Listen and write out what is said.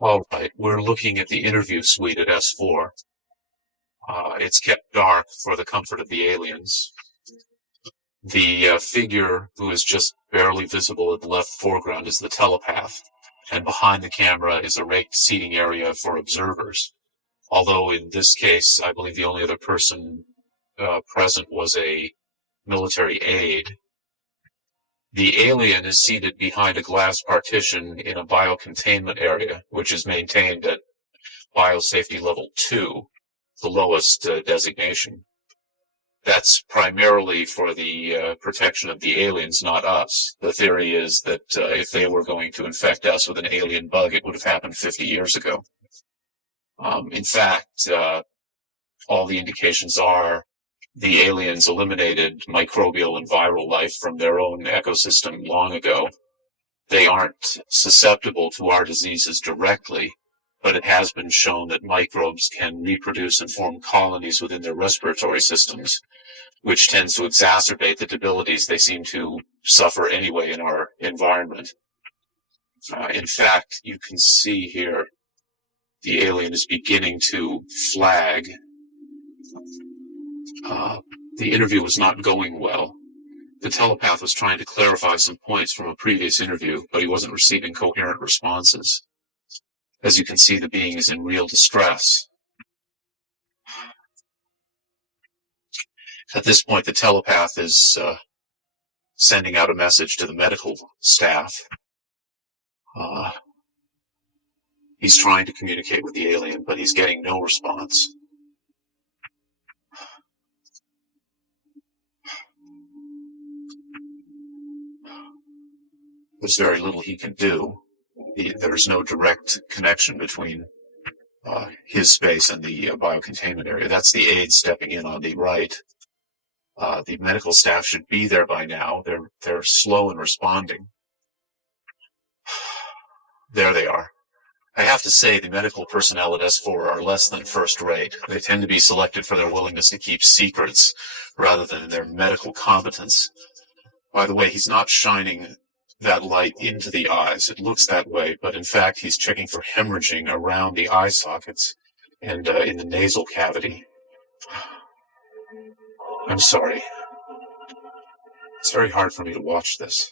All right, we're looking at the interview suite at S4. It's kept dark for the comfort of the aliens. The figure who is just barely visible in the left foreground is the telepath, and behind the camera is a raked seating area for observers. Although in this case, I believe the only other person present was a military aide. The alien is seated behind a glass partition in a biocontainment area, which is maintained at biosafety level 2, the lowest designation. That's primarily for the protection of the aliens, not us. The theory is that if they were going to infect us with an alien bug, it would have happened 50 years ago. In fact, all the indications are the aliens eliminated microbial and viral life from their own ecosystem long ago. They aren't susceptible to our diseases directly, but it has been shown that microbes can reproduce and form colonies within their respiratory systems, which tends to exacerbate the debilities they seem to suffer anyway in our environment. In fact, you can see here the alien is beginning to flag. The interview was not going well. The telepath was trying to clarify some points from a previous interview, but he wasn't receiving coherent responses. As you can see, the being is in real distress. At this point, the telepath is sending out a message to the medical staff. He's trying to communicate with the alien, but he's getting no response. There's very little he can do. There's no direct connection between his space and the biocontainment area. That's the aide stepping in on the right. The medical staff should be there by now. They're slow in responding. There they are. I have to say the medical personnel at S4 are less than first rate. They tend to be selected for their willingness to keep secrets rather than their medical competence. By the way, he's not shining that light into the eyes. It looks that way, but in fact he's checking for hemorrhaging around the eye sockets and in the nasal cavity. I'm sorry. It's very hard for me to watch this.